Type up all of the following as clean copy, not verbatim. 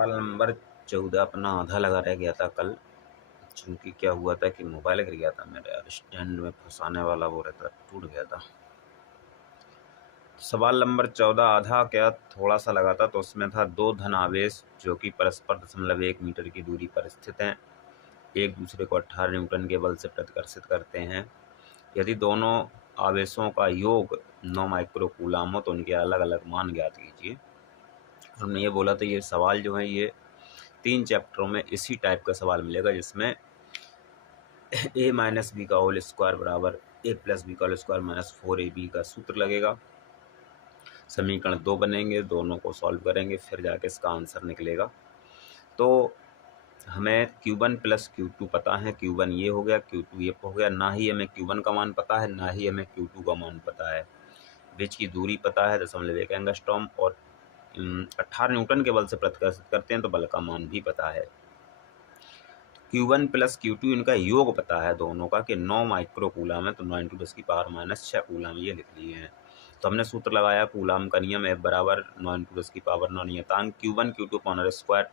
सवाल नंबर 14 अपना आधा लगा रह गया था कल, क्योंकि क्या हुआ था कि मोबाइल गिर गया था मेरे स्टैंड में फंसाने वाला, वो रहता टूट गया था। सवाल नंबर 14 आधा क्या थोड़ा सा लगा था, तो उसमें था दो धन आवेश जो कि परस्पर 0.1 मीटर की दूरी पर स्थित हैं, एक दूसरे को 18 न्यूटन के बल से प्रतिकर्षित करते हैं। यदि दोनों आवेशों का योग 9 माइक्रो कूलाम हो तो उनके अलग अलग मान ज्ञात कीजिए। हमने ये बोला था ये सवाल जो है ये 3 चैप्टरों में इसी टाइप का सवाल मिलेगा, जिसमें a माइनस बी का होल स्क्वायर बराबर a प्लस बी का होल स्क्वायर माइनस 4ab का सूत्र लगेगा। समीकरण 2 बनेंगे, दोनों को सॉल्व करेंगे, फिर जाके इसका आंसर निकलेगा। तो हमें Q1 प्लस Q2 पता है, Q1 ये हो गया, Q2 ये हो गया। ना ही हमें Q1 का मान पता है, ना ही हमें Q2 का मान पता है। बीच की दूरी पता है 0.1 एंगस्ट्रॉम, और 18 न्यूटन के बल से प्रतिकर्षित करते हैं तो बल का मान भी पता है। Q1 प्लस Q2 इनका योग पता है दोनों का कि 9 माइक्रो कूलाम है, तो 9 × 10⁻⁶ कूलाम ये लिख लिए हैं। तो हमने सूत्र लगाया कूलाम का नियम, F बराबर 9 × 10⁻⁹ नियतांक Q1 Q2 upon R square,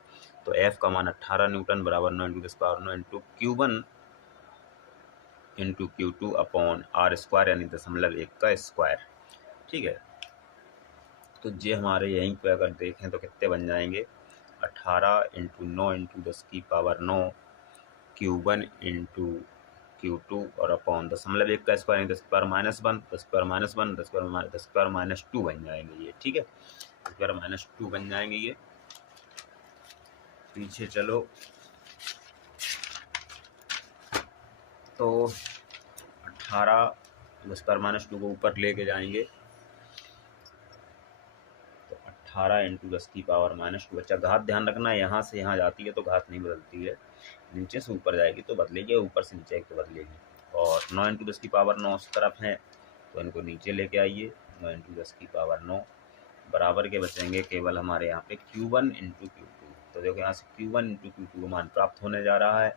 तो F का मान 18 न्यूटन बराबर 9 × 10⁻⁹ into Q1 into Q2 upon R square यानी 0.1 का स्क्वायर। ठीक है, तो ये हमारे यहीं पे अगर देखें तो कितने बन जाएंगे, 18 × 9 × 10⁻⁹ Q1 इंटू Q2 और अपॉन 0.1 का स्क्वायर 10⁻⁻1 10⁻⁻1 10⁻⁻2 बन जाएंगे ये। ठीक है, 10⁻⁻2 बन जाएंगे ये। पीछे चलो, तो 18 10⁻⁻2 को ऊपर लेके जाएंगे, तो 18 × 10⁻⁻2। बच्चा घात ध्यान रखना, यहाँ से यहाँ जाती है तो घात नहीं बदलती है, नीचे से ऊपर जाएगी तो बदलेगी, ऊपर से नीचे तो बदलेगी। और 9 × 10⁻9 उस तरफ है तो इनको नीचे लेके आइए, 9 × 10⁻9 बराबर के बचेंगे केवल हमारे यहाँ पे Q1 × Q2। तो देखो यहाँ से Q1 × Q2 का मान प्राप्त होने जा रहा है,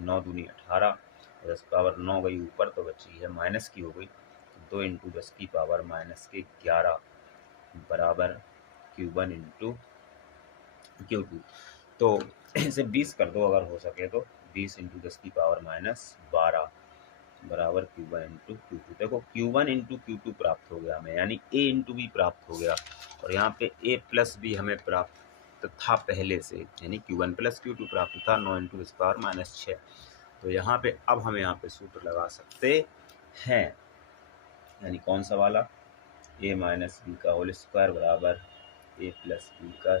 9 दूनी 18, 10⁻9 गई ऊपर तो बची है माइनस की हो गई, 2 × 10⁻⁻11 बराबर Q1 × Q2। तो इसे 20 कर दो अगर हो सके तो, 20 × 10⁻12 बराबर Q1 × Q2। देखो Q1 × Q2 प्राप्त हो गया हमें, यानी A × B प्राप्त हो गया, और यहाँ पे A प्लस B हमें प्राप्त था पहले से, यानी Q1 प्लस Q2 प्राप्त था 9 × 10⁻⁶। तो यहाँ पे अब हम यहाँ पे सूत्र लगा सकते हैं, यानी कौन सा वाला, A माइनस बी का होल स्क्वायर बराबर A प्लस बी का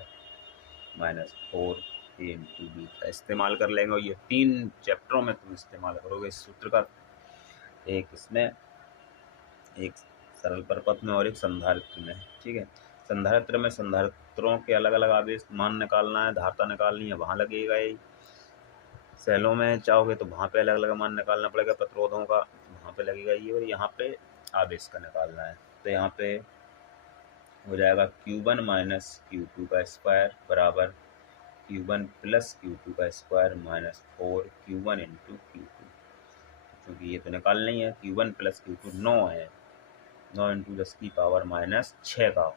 माइनस 4A × B का इस्तेमाल कर लेंगे। और ये 3 चैप्टरों में तुम इस्तेमाल करोगे इस सूत्र का, एक इसमें, एक सरल परपथ में और एक संधारित्र में। ठीक है, संधारित्र में संधारित्रों के अलग अलग आवेश मान निकालना है, धारता निकालनी है, वहाँ लगेगा ये। सेलों में चाहोगे तो वहाँ पे अलग अलग मान निकालना पड़ेगा, प्रतिरोधों का वहाँ पे लगेगा ये, और यहाँ पे आवेश का निकालना है। तो यहाँ पे हो जाएगा Q1 माइनस Q2 का स्क्वायर बराबर Q1 प्लस Q2 का स्क्वायर माइनस 4Q1 × Q2। क्योंकि ये तो निकालना ही है, Q1 प्लस Q2 9 है, 9 × 10⁻⁶ का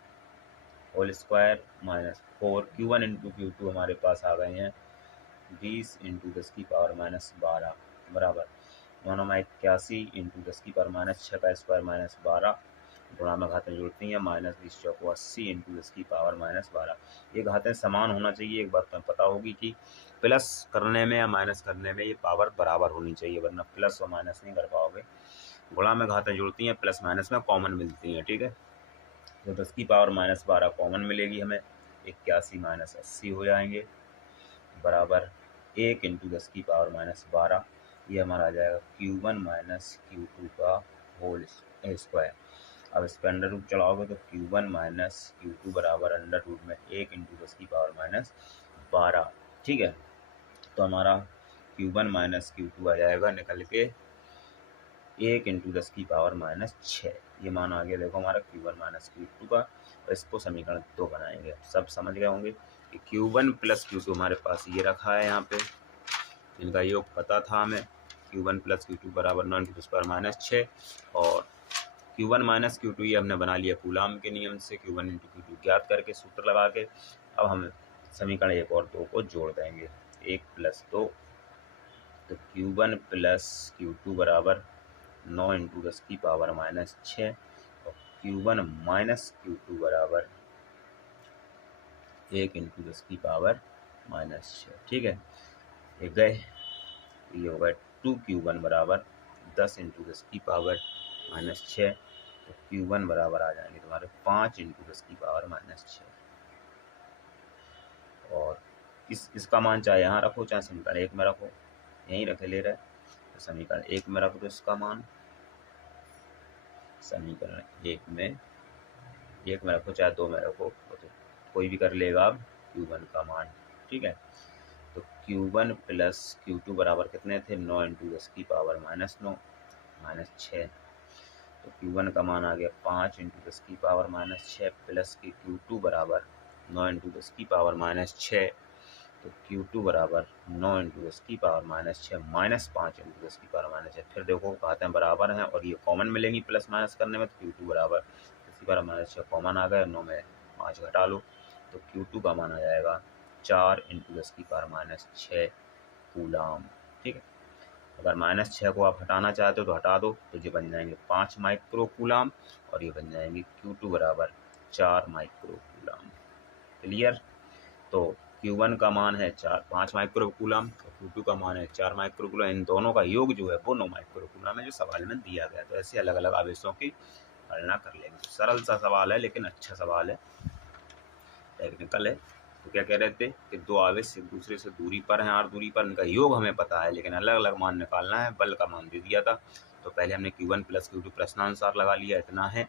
whole square minus 4 Q1 × Q2 हमारे पास आ गए हैं 20 × 10⁻12 बराबर 981 × 10⁻⁶ का स्क्वायर माइनस 12, गुणा में घातें जुड़ती हैं, माइनस 20 चौको 80 × 10⁻12। ये घातें समान होना चाहिए। एक बात तो पता होगी कि प्लस करने में या माइनस करने में ये पावर बराबर होनी चाहिए, वरना प्लस और माइनस नहीं कर पाओगे। गुणा में घातें जुड़ती हैं, प्लस माइनस में कॉमन मिलती हैं। ठीक है, तो 10⁻12 कॉमन मिलेगी हमें, 81 माइनस 80 हो जाएंगे बराबर 1 × 10⁻12। ये हमारा आ जाएगा Q1 माइनस Q2 का होल स्क्वायर। अब इस पर अंडर रूट चलाओगे तो Q1 माइनस Q2 बराबर अंडर रूट में 1 × 10⁻12। ठीक है, तो हमारा Q1 माइनस Q2 आ जाएगा निकल के 1 × 10⁻⁶। ये मान आ गया देखो हमारा Q1 माइनस Q2 का, और इसको समीकरण 2 बनाएंगे। सब समझ गए होंगे कि Q1 प्लस Q2 हमारे पास ये रखा है, यहाँ पे इनका योग पता था हमें, Q1 प्लस Q2 बराबर 9 × 10⁻⁶, और Q1 माइनस Q2 ये हमने बना लिया कूलाम के नियम से, Q1 × Q2 ज्ञात करके सूत्र लगा के। अब हम समीकरण 1 और 2 को जोड़ देंगे, 1 + 2, तो Q1 + Q2 बराबर 9 × 10⁻⁶ और Q1 - Q2 बराबर 1 × 10⁻⁶। ठीक है, ये गए, ये होगा 2Q1 बराबर 10 × 10⁻⁶, तो Q1 बराबर आ जाएंगे तुम्हारे 5 × 10⁻⁶। और इसका मान चाहे यहाँ रखो चाहे समीकरण 1 में रखो, यहीं रखे ले रहे, तो समीकरण 1 में रखो तो इसका मान, समीकरण 1 में रखो चाहे 2 में रखो, तो कोई भी कर लेगा अब Q1 का मान। ठीक है, तो Q1 + Q2 बराबर कितने थे, 9 × 10⁻⁹ -6, तो Q1 का मान आ गया 5 × 10⁻⁶ प्लस की Q2 बराबर 9 × 10⁻⁶, तो Q2 बराबर 9 × 10⁻⁶ माइनस 5 × 10⁻⁶। फिर देखो घातें बराबर हैं और ये कॉमन मिलेंगी प्लस माइनस करने में, तो Q2 बराबर 10⁻⁶ कॉमन आ गया, 9 में 5 घटा लो, तो Q2 का मान आ जाएगा 4 × 10⁻⁶ कूलाम। ठीक है, अगर -6 को आप हटाना चाहते हो तो हटा दो, तो ये बन जाएंगे 5 माइक्रो कूलाम और ये बन जाएंगे Q2 बराबर 4 माइक्रो कूलाम। क्लियर, तो Q1 का मान है 5 माइक्रो कूलाम और Q2 का मान है 4 माइक्रो कूलाम, इन दोनों का योग जो है वो 9 माइक्रो कूलाम है, जो सवाल में दिया गया। तो ऐसे अलग अलग आवेशों की गणना कर लेंगे। तो सरल सा सवाल है लेकिन अच्छा सवाल है, टेक्निकल है। तो क्या कह रहे थे कि दो आवेश एक दूसरे से दूरी पर हैं, r दूरी पर, इनका योग हमें पता है लेकिन अलग अलग मान निकालना है। बल का मान दे दिया था, तो पहले हमने Q1 + Q2 प्रश्नानुसार लगा लिया, इतना है,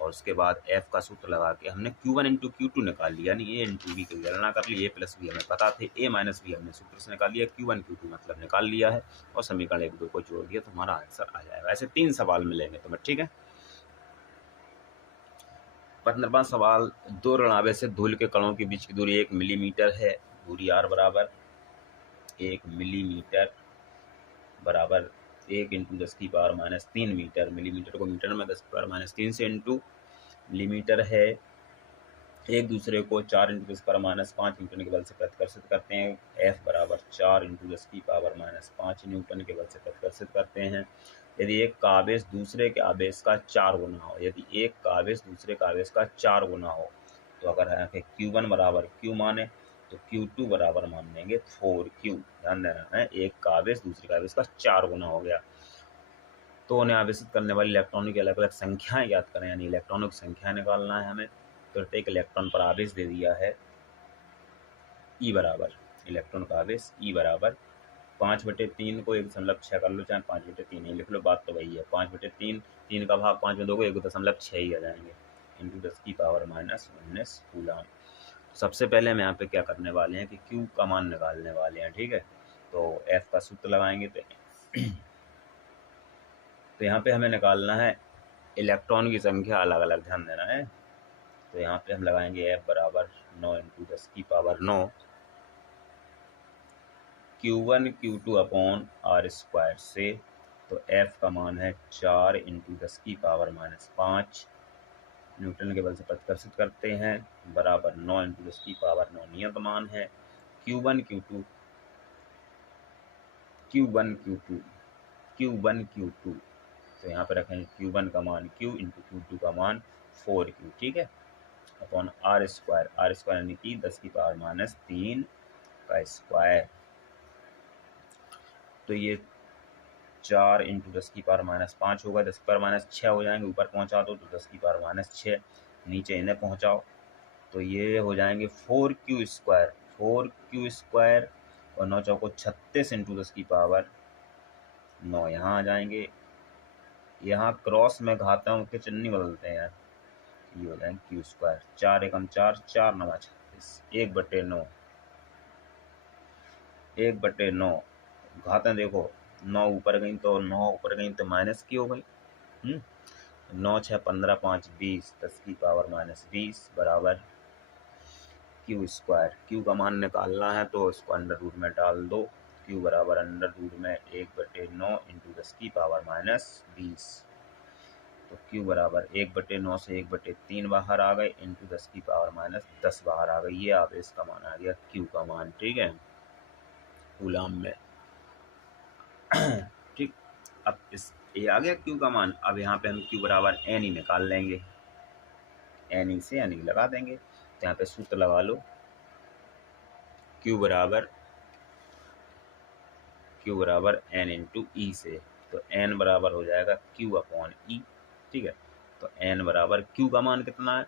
और उसके बाद F का सूत्र लगा के हमने Q1 × Q2 निकाल लिया, यानी A × B की गणना कर ली। A + B हमें पता थे, A - B हमने सूत्र से निकाल लिया, Q1 Q2 मतलब निकाल लिया है, और समीकरण 1 2 को जोड़ दिया, तो हमारा आंसर आ जाएगा। ऐसे 3 सवाल मिलेंगे तुम्हें। ठीक है, 15वां सवाल, 2 ऋणावेश से धूल के कणों के बीच की दूरी 1 मिलीमीटर है। दूरी r बराबर 1 मिलीमीटर बराबर 1 × 10⁻³ मीटर, मिलीमीटर को मीटर में 10⁻³ से इंटू मिलीमीटर है। एक दूसरे को 4 × 10⁻5 न्यूटन के बल से प्रतिकर्षित करते हैं। F बराबर 4 × 10⁻5 न्यूटन के बल से प्रतिकर्षित करते हैं। यदि एक का आवेश दूसरे के आवेश का 4 गुना हो, यदि एक का आवेश दूसरे का आवेश का 4 गुना हो, तो अगर यहाँ पे Q1 बराबर Q माने तो Q2 बराबर मान लेंगे 4Q। ध्यान देना है, एक का आवेश दूसरे का आवेश का 4 गुना हो गया, तो उन्हें आवेशित करने वाली इलेक्ट्रॉनों की अलग अलग संख्याएं ज्ञात करें, यानी इलेक्ट्रॉनों की संख्या निकालना है हमें। प्रत्येक इलेक्ट्रॉन पर आवेश दे दिया है E बराबर, इलेक्ट्रॉन का आवेश E बराबर 5/3 को 1.6 कर लो, चाहे 5/3 ही लिख लो, बात तो वही है। 5/3, 3 का भाग 5 में दोगे 1.6 ही आ जाएंगे, × 10⁻⁻19 कूलाम। सबसे पहले हम यहाँ पे क्या करने वाले हैं कि Q का मान निकालने वाले हैं। ठीक है, तो F का सूत्र लगाएंगे, तो यहाँ पे हमें निकालना है इलेक्ट्रॉन की संख्या अलग अलग, ध्यान देना है। तो यहाँ पे हम लगाएंगे F बराबर 9 × 10⁻9 Q1 Q2 अपॉन r² से, तो F का मान है 4 × 10⁻5 न्यूटन के बल से प्रतिकर्षित करते हैं, बराबर 9 × 10⁻9 नियत मान है। Q1 Q2, तो यहाँ पे रखेंगे Q1 का मान Q × Q2 का मान 4Q। ठीक है, अपॉन r² यानी कि 10⁻³ का स्क्वायर, तो ये 4 × 10⁻5 होगा, 10⁻6 हो जाएंगे, ऊपर पहुंचा दो तो 10⁻6, नीचे इन्हें पहुंचाओ तो ये हो जाएंगे 4Q², और 9 चौको 36 × 10⁻9 यहाँ आ जाएंगे। यहाँ क्रॉस में घातों के चिन्ह नहीं बदलते हैं, ये हो जाएंगे Q², 4 एकम 4, 4 9 36, 1/9, 1/9। घातें देखो, 9 ऊपर गई तो 9 ऊपर गई तो माइनस की हो गई। 9 6 15 5 20, 10⁻20 बराबर Q²। Q का मान निकालना है तो इसको अंडर रूट में डाल दो। Q बराबर अंडर रूट में 1/9 × 10⁻20। तो Q बराबर 1/9 से 1/3 बाहर आ गए इंटू 10⁻10 बाहर आ गई। ये आवेश का मान आ गया Q का मान, ठीक है, कूलाम में। ठीक, अब इस ये आ गया Q का मान। अब यहाँ पे हम Q बराबर NE निकाल लेंगे, NE से NE लगा देंगे। तो यहाँ पे सूत्र लगा लो, Q बराबर N इंटू ई से। तो N बराबर हो जाएगा Q/E, ठीक है। तो N बराबर Q का मान कितना है,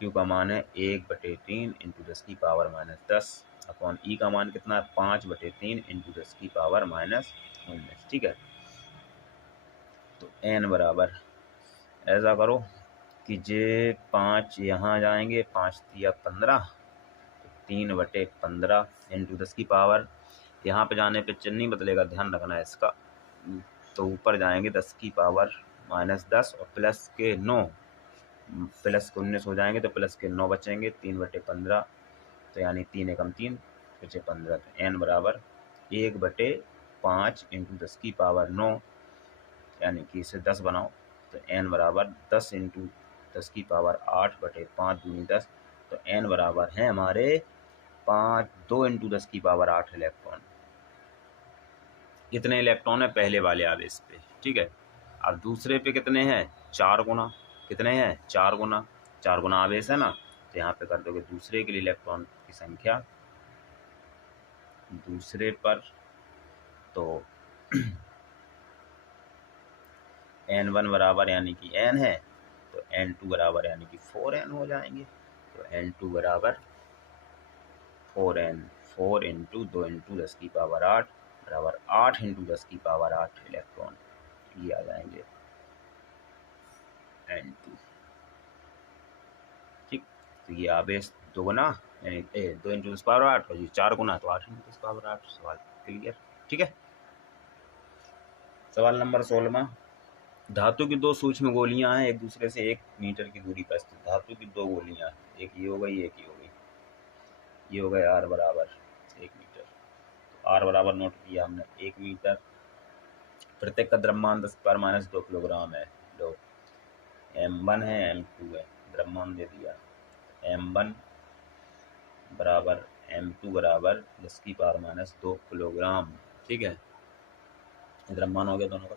Q का मान है 1/3 इंटू 10⁻10 अपॉन E का मान कितना है 5/3 इंटू 10⁻19, ठीक है। तो N बराबर ऐसा करो कि जे 5 यहाँ जाएंगे, 5 दिया 15, 3/15 इंटू 10 की पावर, यहाँ पे जाने पे चिन्ह नहीं बदलेगा, ध्यान रखना है इसका। तो ऊपर जाएंगे 10⁻10 और प्लस के 9, प्लस के 19 हो जाएंगे तो प्लस के 9 बचेंगे, 3/15, तो यानी 3 एकम 3 बचे 15। तो N बराबर 1/5 इंटू 10 की पावर 9, यानी कि इसे 10 बनाओ। तो N बराबर 10 इंटू 10 की पावर 8/5 दूनी 10। तो N बराबर है हमारे 2 इंटू 10 की पावर 8 इलेक्ट्रॉन। कितने इलेक्ट्रॉन है पहले वाले आवेश पे, ठीक है। अब दूसरे पे कितने हैं, 4 गुना। कितने हैं, 4 गुना। 4 गुना आवेश है ना, तो यहाँ पे कर दोगे दूसरे के लिए इलेक्ट्रॉन की संख्या दूसरे पर। तो N1 बराबर यानी कि N है, तो N2 बराबर यानी कि 4N हो जाएंगे। तो N2 बराबर 4N, 4 इंटू 2 इंटू 10 की पावर 8 बराबर 8 इंटू 10 की पावर 8 इलेक्ट्रॉन, ये आ जाएंगे N2, ठीक। तो ये आवेश 2 गुना यानी 2 इंटू 10 पावर 8 और ये 4 गुना, तो 8 इंटू 10 पावर 8। सवाल क्लियर, ठीक है। सवाल नंबर 16। धातु की 2 सूक्ष्म गोलियां हैं एक दूसरे से 1 मीटर की दूरी पर स्थित। धातु की 2 गोलियां, एक ये हो गई, एक ये हो गई, ये हो गए R बराबर 1 मीटर। तो R बराबर नोट किया हमने 1 मीटर। प्रत्येक का द्रव्यमान 10⁻² किलोग्राम है। लो M1 है, M2 है, द्रव्यमान दे दिया। M1 बराबर M2 बराबर 10⁻² किलोग्राम, ठीक है। द्रव्यमान हो गया दोनों का।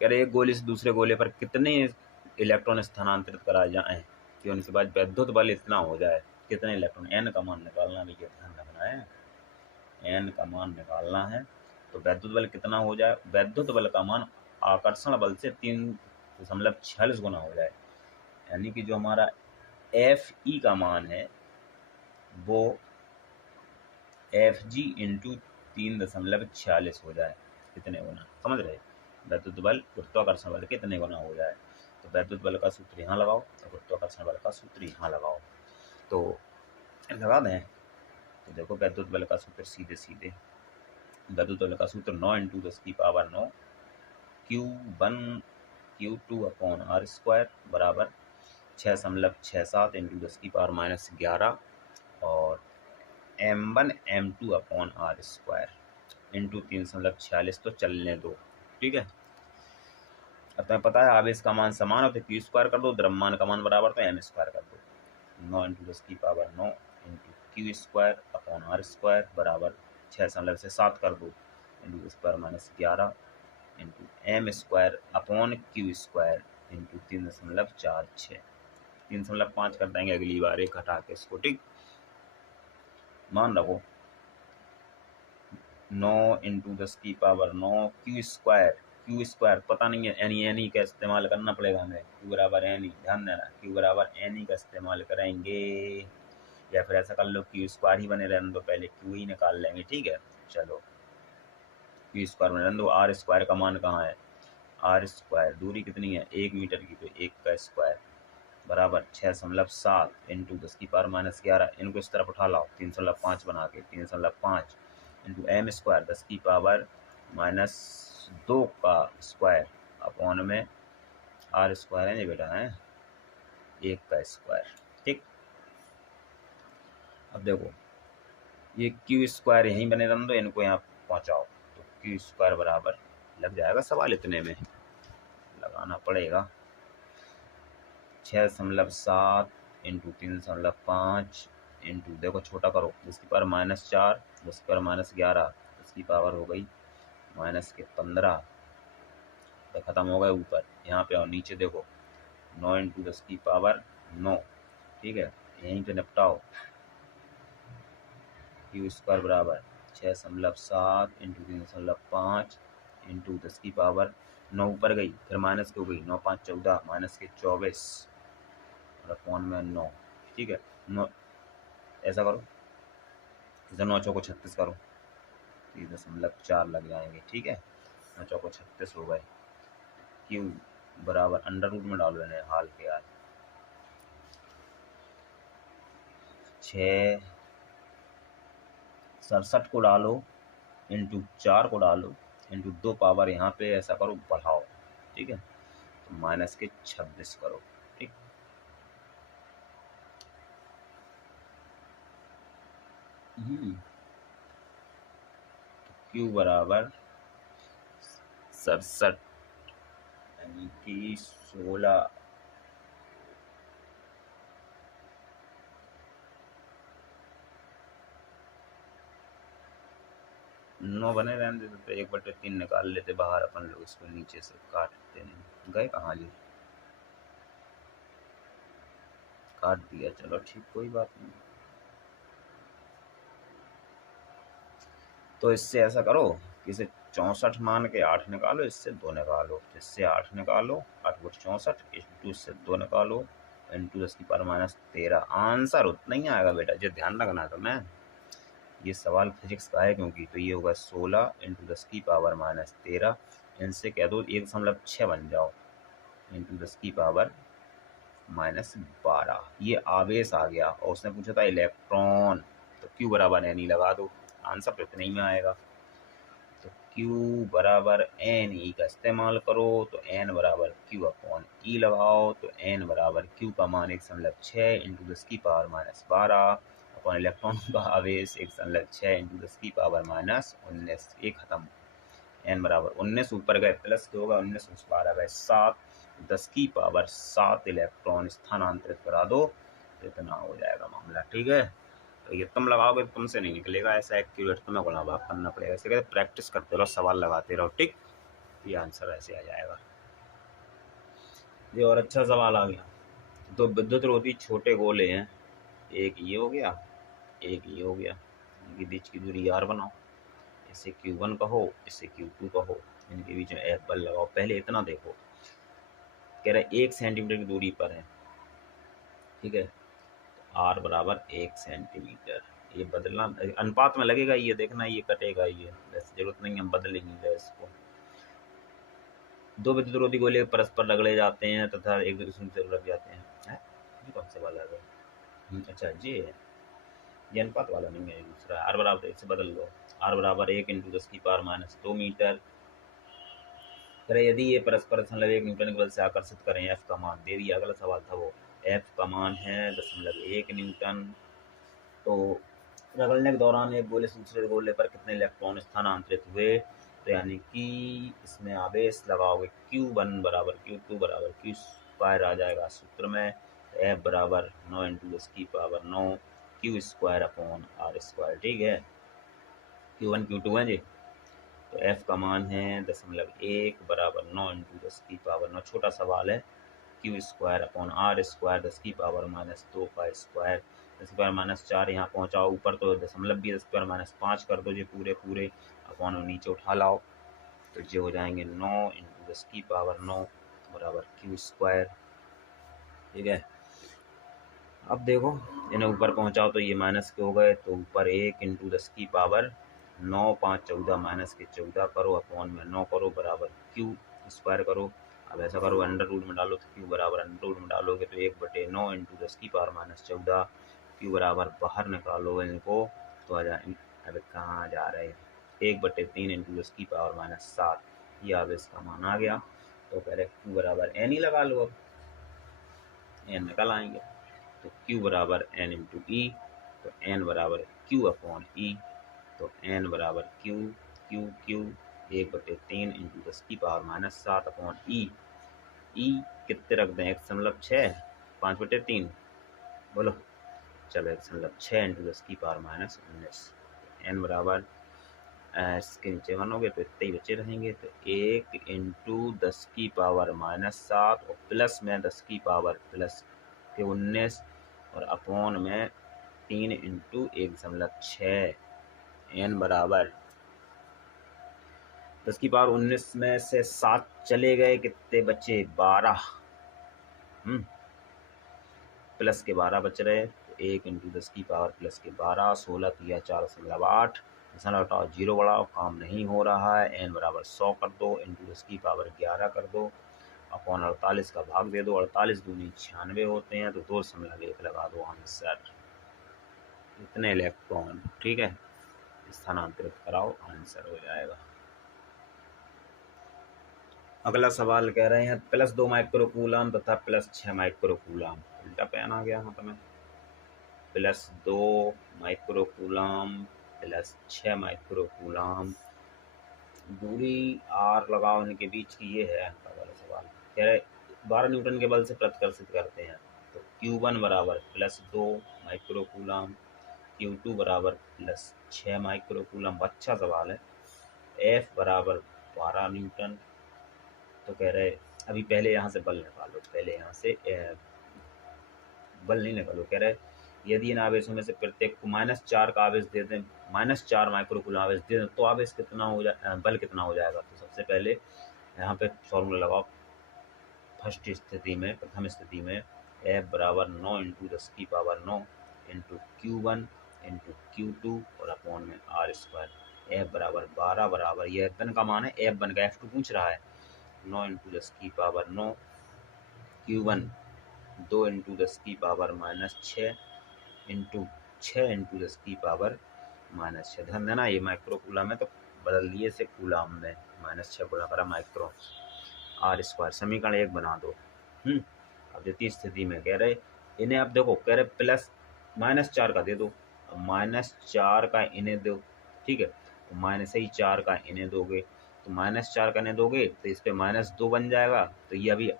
कह रहे एक गोले से दूसरे गोले पर कितने इलेक्ट्रॉन स्थानांतरित कराए जाएं कि उनके बाद वैद्युत बल इतना हो जाए। कितने इलेक्ट्रॉन, N का मान निकालना भी, ध्यान रखना है, N का मान निकालना है। तो वैद्युत बल कितना हो जाए, वैद्युत बल का मान आकर्षण बल से 3.46 गुना हो जाए। यानी कि जो हमारा Fe का मान है वो Fg इंटू 3.46 हो जाए। कितने गुना, समझ रहे, वैद्युत बल गुरुत्वाकर्षण बल कितने गुना हो जाए। तो वैद्युत बल का सूत्र यहाँ लगाओ और गुरुत्वाकर्षण बल का सूत्र यहाँ लगाओ। तो लगा दें, तो देखो वैद्युत बल का सूत्र सीधे सीधे, वैद्युत बल का सूत्र 9 इंटू 10 की power 9 Q1 Q2 upon R² बराबर 6.67 इंटू 10 की पावर -11 और M1 M2 upon R² into 3.46। तो चलने दो, ठीक है। अब तुम्हें पता है आवेश का मान समान हो तो Q² कर दो, द्रव्यमान का मान बराबर तो M² कर दो। 9 इंटू 10 की power 9 into Q² upon R² बराबर 6.7 कर दो into 10⁻11 into M² upon Q² into 3.46, 3.5 कर देंगे अगली बार एक हटा के इसको, ठीक। मान रखो 9 इंटू 10 की पावर 9 Q² पता नहीं है, एनी का इस्तेमाल करना पड़ेगा हमें। Q बराबर एनी, ध्यान देना, Q बराबर एनी का इस्तेमाल करेंगे, या फिर ऐसा कर लो Q² ही बने रहने दो, पहले Q ही निकाल लेंगे, ठीक है। चलो Q² बने रहने दो। R² का मान कहाँ है, R² दूरी कितनी है 1 मीटर की, तो 1 का स्क्वायर बराबर 6.7 इंटू 10 की पावर -11। इनको इस तरफ उठा लाओ 3.5 बना के, 3.5 इंटू M² 10 की पावर -2 का स्क्वायर अपॉन में R² है ये बेटा, है 1 का स्क्वायर, ठीक। अब देखो ये Q² यहीं बने रहने दो, इनको यहाँ पहुँचाओ। तो Q² बराबर लग जाएगा, सवाल इतने में लगाना पड़ेगा। 6.7 इंटू 3.5 इंटू, देखो छोटा करो, 10⁻⁻4, 10⁻11, इसकी पावर हो गई -15, तो ख़त्म हो गए ऊपर। यहाँ पे और नीचे देखो 9 इंटू 10⁻9, ठीक है, यहीं पे निपटाओ। Q² बराबर 6.7 इंटू 3.5 इंटू 10⁻9, ऊपर गई फिर माइनस की हो गई, 9 5 14, माइनस के 24 और अपॉन में 9, ठीक है। 9 ऐसा करो, इधर 9 चौको 36 करो, 3.4 लग जाएंगे, ठीक है। 9 चौको 36 हो गए। Q बराबर अंडर रूट में डालो इन्हें हाल के यार, 667 को डालो इंटू 4 को डालो इंटू 2 पावर यहाँ पे ऐसा करो बढ़ाओ, ठीक है, तो माइनस के 26 करो, ठीक। Q बराबर 67 यानी कि 16, नौ बने रहने देते तो 1/3 निकाल लेते बाहर अपन लोग, इसको नीचे से काटते नहीं, गए कहाँ जी, काट दिया, चलो ठीक, कोई बात नहीं। तो इससे ऐसा करो कि इसे 64 मान के 8 निकालो, इससे 2 निकालो, इससे 8 निकालो, 8 गुट 64 इंटू इससे 2 निकालो इंटू 10⁻13, आंसर उतना ही आएगा बेटा, जो ध्यान रखना तो मैं, ये सवाल फिजिक्स का है क्योंकि, तो ये होगा 16 इंटू 10⁻13, इनसे कह दो 1.6 बन जाओ इंटू 10⁻12, ये आवेश आ गया और उसने पूछा था इलेक्ट्रॉन, तो Q बराबर NE लगा दो, आंसर तो इतना ही में आएगा। तो Q बराबर NE का इस्तेमाल करो, तो N बराबर Q/E लगाओ, तो N बराबर Q का मान 1.6 इंटू 10⁻12 अपॉन इलेक्ट्रॉन का आवेश 1.6 इंटू 10⁻19, ये खत्म। N बराबर 19, ऊपर गए प्लस के होगा 19, उस 12 गए 7, 10⁻7 इलेक्ट्रॉन स्थानांतरित करा दो, तो इतना हो जाएगा मामला, ठीक है। तो ये तुम लगाओगे तो तुमसे नहीं निकलेगा, ऐसा एक्यूरेट तुम्हें गुणा भाग करना पड़ेगा, ऐसे कहते प्रैक्टिस करते रहो, सवाल लगाते रहो, ठीक, ये आंसर ऐसे आ जाएगा। ये और अच्छा सवाल आ गया। तो विद्युत रोधी छोटे गोले हैं, एक ये हो गया, एक ये हो गया, इनके बीच की दूरी r बनाओ, इसे Q1 कहो, इसे Q2 कहो, इनके बीच में F बल लगाओ। पहले इतना देखो, कह रहे 1 सेंटीमीटर की दूरी पर है, ठीक है, R बराबर 1 सेंटीमीटर, ये बदलना अनुपात में लगेगा, ये देखना ये कटेगा, ये वैसे जरूरत नहीं, हम बदल लेंगे इसको। दो विद्युत रोधी गोले परस्पर रगड़े जाते हैं तथा एक दूसरे से लग जाते हैं, ये कौन सा वाला है, अच्छा ये अनुपात वाला नहीं है, दूसरा R बराबर, इससे बदल लो, R बराबर 1 इंटू 10⁻² मीटर। करे यदि ये परस्पर 1 न्यूटन के बल से आकर्षित करें, F का मान दे दिया, अगला सवाल था वो, F का मान है 0.1 न्यूटन, तो रगड़ने के दौरान एक गोले से दूसरे गोले पर कितने इलेक्ट्रॉन स्थानांतरित हुए, तो यानी कि इसमें आवेश लगाओगे Q1 बराबर Q2 बराबर Q² आ जाएगा सूत्र में, F बराबर 9 इंटू 10⁻9 Q²/R², ठीक है। Q1 Q2 है जी, तो F का मान है 0.1 बराबर 9 इंटू 10⁻9, छोटा सवाल है, Q²/R², 10⁻² का स्क्वायर, 10⁻4 यहाँ पहुँचाओ, ऊपर तो दशमलव भी 10⁻5 कर दो, ये पूरे पूरे अपॉन नीचे उठा लाओ, तो ये हो जाएंगे 9 इंटू 10⁻9 बराबर Q², ठीक है। अब देखो इन्हें ऊपर पहुँचाओ तो ये माइनस के हो गए, तो ऊपर 1 इंटू 10⁻9, 5 14, माइनस के 14 करो, अपॉन में 9 करो, बराबर Q² करो। अब ऐसा करो अंडर रूट में डालो, तो Q बराबर अंडर रूट में डालोगे तो 1/9 इंटू 10⁻14, Q बराबर बाहर निकालो इनको, तो आ जाए, अब कहाँ जा रहे हैं, 1/3 इंटू 10⁻7, ये आवेश का मान आ गया। तो कह रहे Q बराबर NE लगा लो, अब N निकल आएंगे, तो Q बराबर N इंटू E, तो N बराबर Q/E, तो N बराबर Q 1/3 into 10⁻7 upon E, E कितने रख दें 1.6, 5/3 बोलो। चलो 1/6 इंटू 10⁻⁻19। n बराबर इसके नीचे 1 हो गए तो इतने ही बचे रहेंगे। तो 1 इंटू 10⁻⁻7 और प्लस में 10⁻+19 और अपॉन में 3 इंटू 1/6। n बराबर 10⁻19 में से 7 चले गए, कितने बचे? 12। प्लस के 12 बच रहे। 1 इंटू 10⁻+12 16 तिया 4/8 हटाओ 0 बढ़ाओ, काम नहीं हो रहा है। n बराबर 100 कर दो इंटू 10⁻11 कर दो अपॉन 48 का भाग दे दो। 48 दूनी 96 होते हैं तो 2.1 लगा दो आंसर। इतने इलेक्ट्रॉन, ठीक है, स्थानांतरित कराओ, आंसर हो जाएगा। अगला सवाल कह रहे हैं +2 माइक्रोकूलम तथा +6 माइक्रोकूलम। उल्टा पेन आ गया हाथ में। +2 माइक्रोकूलम +6 माइक्रोकूलम, दूरी r लगाओ इनके बीच की, ये है वाला सवाल। कह रहे 12 न्यूटन के बल से प्रतिकर्षित करते हैं तो Q1 बराबर +2 माइक्रोकूलम, Q2 बराबर +6 माइक्रोकूलम। अच्छा सवाल है। F बराबर 12 न्यूटन। तो कह रहे अभी पहले यहाँ से बल निकालो, पहले यहाँ से बल नहीं निकालो। कह रहे यदि इन आवेशों में से प्रत्येक को -4 का आवेश दे दें, -4 माइक्रोकूलम आवेश दे दें तो आवेश कितना हो जाए, बल कितना हो जाएगा। तो सबसे पहले यहाँ पे फॉर्मूला लगाओ। फर्स्ट स्थिति में, प्रथम स्थिति में F बराबर 9 into 10⁻9 into Q1 into Q2 और अपॉन में r²। F बराबर 12 बराबर, ये F1 का मान है, F1 का F2 पूछ रहा है। 9 into 10⁻9 Q1 2 into 10⁻⁻6 into 6 into 10⁻⁻6। ध्यान देना ये माइक्रोकूलम है तो बदल दिए इसे कूलम में, -6 गुणा करा माइक्रो, r²। समीकरण 1 बना दो। अब द्वितीय स्थिति में कह रहे इन्हें, अब देखो कह रहे -4 का दे दो, -4 का इन्हें दो, ठीक है। -4 का इन्हें दोगे तो -4 का इन्हें दोगे तो इस पे -2 बन जाएगा। तो ये अभी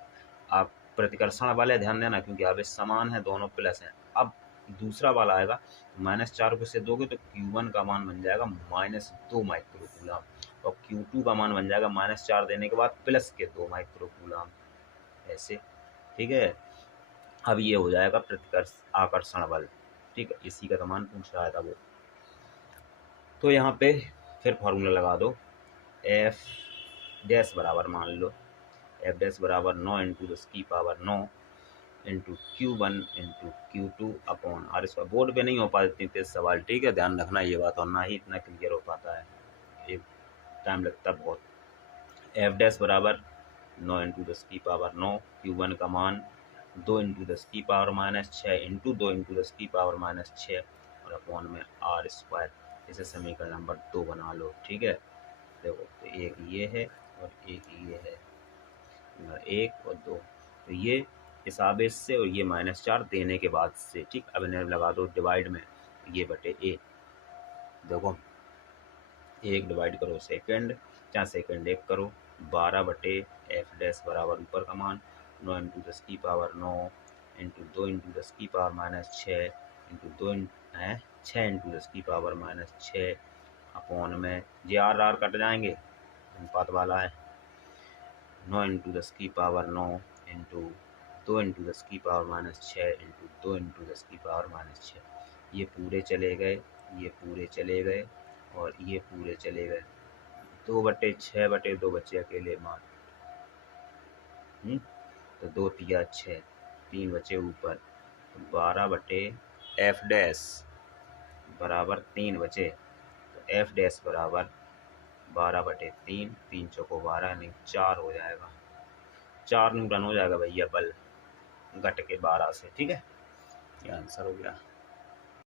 आप प्रतिकर्षण बल है, ध्यान देना, क्योंकि आवेश समान है, दोनों प्लस हैं। अब दूसरा वाला आएगा, -4 को से दोगे तो Q1 का मान बन जाएगा -2 माइक्रोकूलम और Q2 का मान बन जाएगा -4 देने के बाद प्लस के 2 माइक्रोकूलम, ऐसे, ठीक है। अब ये हो जाएगा प्रतिकर्ष आकर्षण बल, ठीक है। इसी का मान पूछ रहा था वो। तो यहाँ पे फिर फॉर्मूला लगा दो। F डैश बराबर, मान लो F डैश बराबर 9 into 10⁻9 into Q1 into Q2 upon r²। Board पे नहीं हो पाते इतने तेज सवाल, ठीक है, ध्यान रखना ये बात, और ना ही इतना क्लियर हो पाता है, एक टाइम लगता है बहुत। F डैश बराबर 9 इंटू 10⁻9 Q1 का मान 2 इंटू 10⁻⁻6 इंटू 2 इंटू 10⁻⁻6 और अपॉन में r²। इसे समीकरण नंबर 2 बना लो, ठीक है। देखो तो एक ये है और एक ये है, 1 और 2, तो ये इस आवेश से और ये -4 देने के बाद से, ठीक। अब इन्हें लगा दो डिवाइड में, ये बटे a। देखो 1 डिवाइड करो सेकंड, चाहे सेकंड 1 करो, 12 बटे F डैश बराबर ऊपर का मान 9 into 10⁻9 into 2 into 10⁻⁻6 into 6 into 10⁻⁻6 upon में जे r कट जाएंगे, अनुपात वाला है। 9 into 10⁻9 into 2 into 10⁻⁻6 into 2 into 10⁻⁻6। ये पूरे चले गए, ये पूरे चले गए और ये पूरे चले गए। 2/6/2 बचे अकेले मान, तो 2 तिया 6, 3 बचे ऊपर, तो 12 बटे F डैश बराबर 3 बचे, तो F डैश बराबर 12/3, 3 चौको 12 यानी 4 हो जाएगा। 4 न्यूटन हो जाएगा भैया बल, घट के 12 से, ठीक है। ये आंसर हो गया।